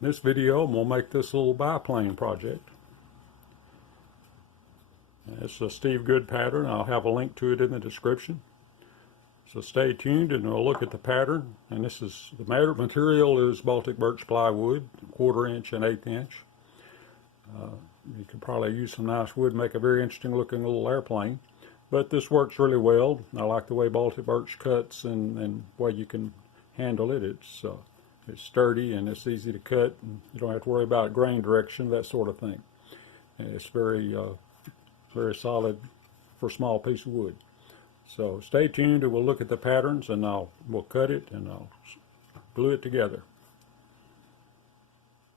In this video, I'm going to make this little biplane project. It's a Steve Good pattern. I'll have a link to it in the description. So stay tuned and we'll look at the pattern. And this is, the material is Baltic birch plywood, 1/4 inch and 1/8 inch. You could probably use some nice wood, make a very interesting looking little airplane. But this works really well. I like the way Baltic birch cuts and the way you can handle it. It's sturdy and it's easy to cut, and you don't have to worry about grain direction, that sort of thing. And it's very solid for a small piece of wood. So stay tuned and we'll look at the patterns, and we'll cut it and I'll glue it together.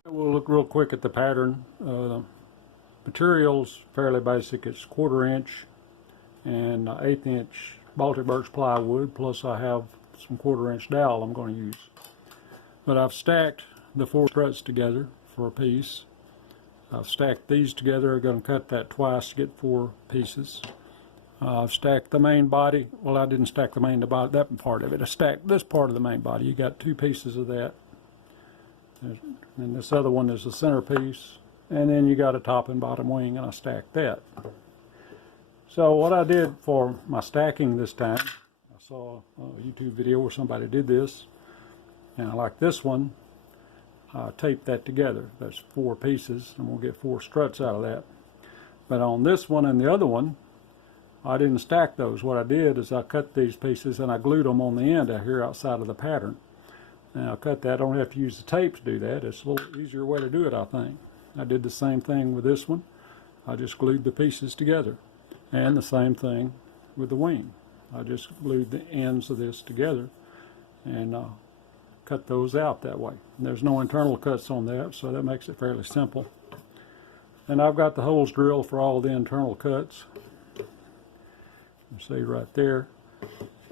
We'll look real quick at the pattern. Material's fairly basic. It's 1/4 inch and 1/8 inch Baltic birch plywood, plus I have some 1/4 inch dowel I'm going to use. But I've stacked the 4 struts together for a piece. I've stacked these together. I'm going to cut that twice to get 4 pieces. I've stacked the main body. Well, I didn't stack the main body, that part of it. I stacked this part of the main body. You got 2 pieces of that. And this other one is the centerpiece. And then you got a top and bottom wing, and I stacked that. So what I did for my stacking this time, I saw a YouTube video where somebody did this. And I like this one. I taped that together. That's 4 pieces, and we'll get 4 struts out of that. But on this one and the other one, I didn't stack those. What I did is I cut these pieces and I glued them on the end out here outside of the pattern. And I'll cut that. I don't have to use the tape to do that. It's a little easier way to do it, I think. I did the same thing with this one. I just glued the pieces together. And the same thing with the wing. I just glued the ends of this together and cut those out that way. And there's no internal cuts on that, so that makes it fairly simple. And I've got the holes drilled for all the internal cuts. You see right there,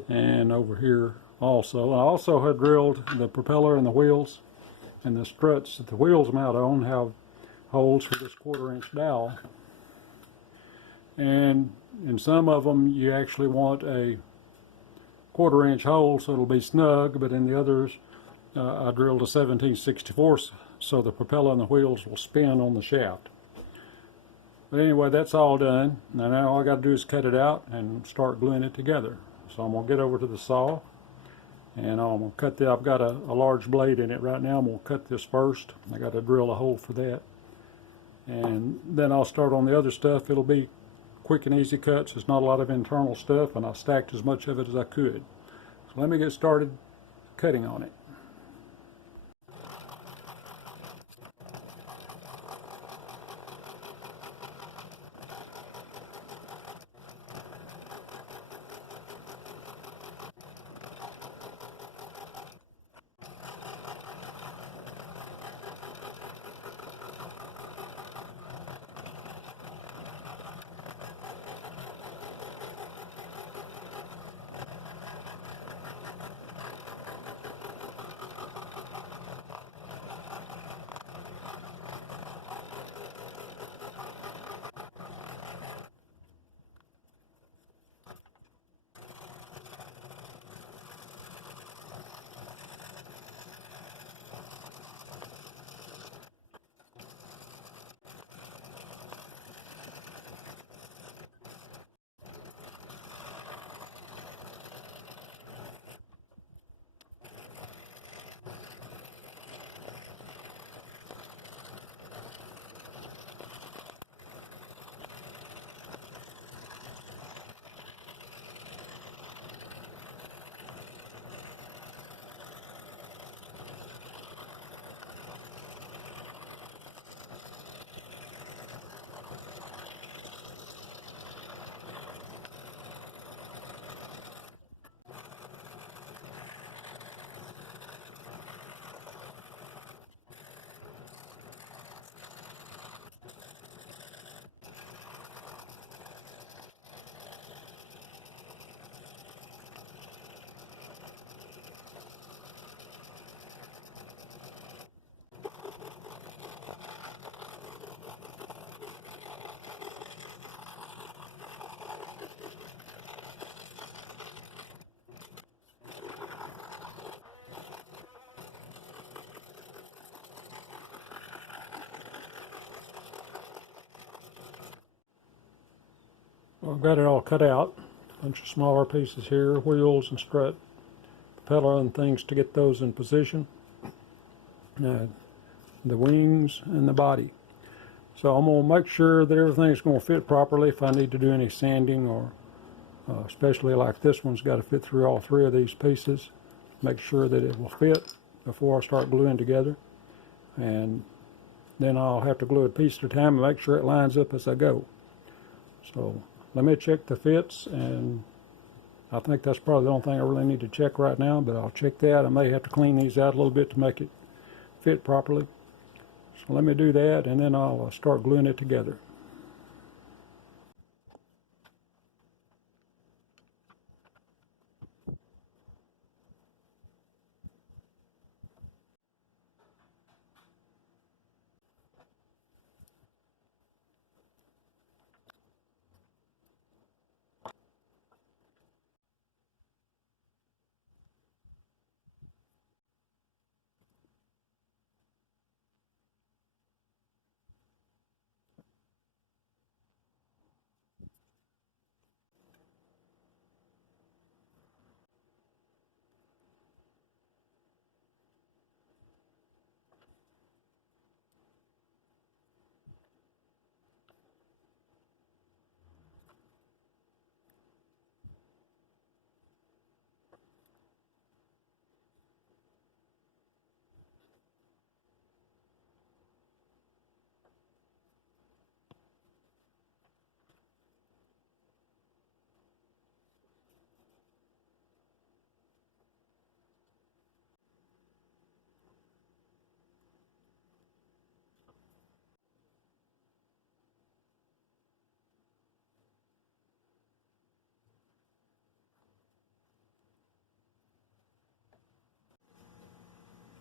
and over here also. I also had drilled the propeller and the wheels, and the struts that the wheels mount on have holes for this 1/4 inch dowel. And in some of them you actually want a 1/4 inch hole so it'll be snug, but in the others I drilled a 17/64 so the propeller and the wheels will spin on the shaft. But anyway, that's all done. Now all I got to do is cut it out and start gluing it together. So I'm going to get over to the saw and I'm going to cut the, I've got a large blade in it right now. I'm going to cut this first. I got to drill a hole for that. And then I'll start on the other stuff. It'll be quick and easy cuts. There's not a lot of internal stuff, and I stacked as much of it as I could. So let me get started cutting on it. Well, I've got it all cut out. A bunch of smaller pieces here, wheels and strut, propeller and things to get those in position. The wings and the body. So I'm going to make sure that everything's going to fit properly. If I need to do any sanding, or especially like this one's got to fit through all three of these pieces, make sure that it will fit before I start gluing together. And then I'll have to glue it a piece at a time and make sure it lines up as I go. So let me check the fits, and I think that's probably the only thing I really need to check right now, but I'll check that. I may have to clean these out a little bit to make it fit properly. So let me do that, and then I'll start gluing it together.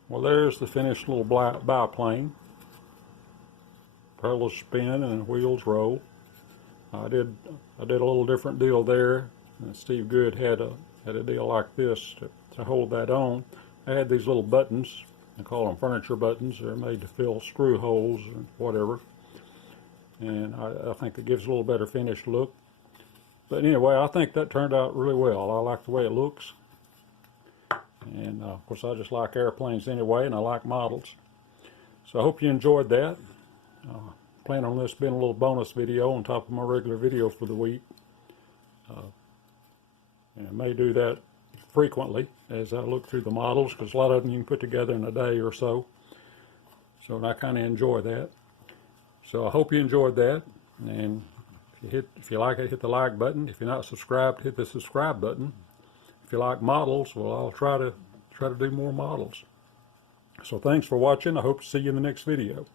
Well, there's the finished little biplane. Propellers spin and wheels roll. I did a little different deal there. And Steve Good had a deal like this to hold that on. I had these little buttons. I call them furniture buttons. They're made to fill screw holes or whatever. And I think it gives a little better finished look. But anyway, I think that turned out really well. I like the way it looks. And of course, I just like airplanes anyway, and I like models. So I hope you enjoyed that. Plan on this being a little bonus video on top of my regular video for the week. And I may do that frequently as I look through the models, because a lot of them you can put together in a day or so. So I kind of enjoy that. So I hope you enjoyed that. And if you like it, hit the like button. If you're not subscribed, hit the subscribe button. If you like models, well, I'll try to do more models. So thanks for watching. I hope to see you in the next video.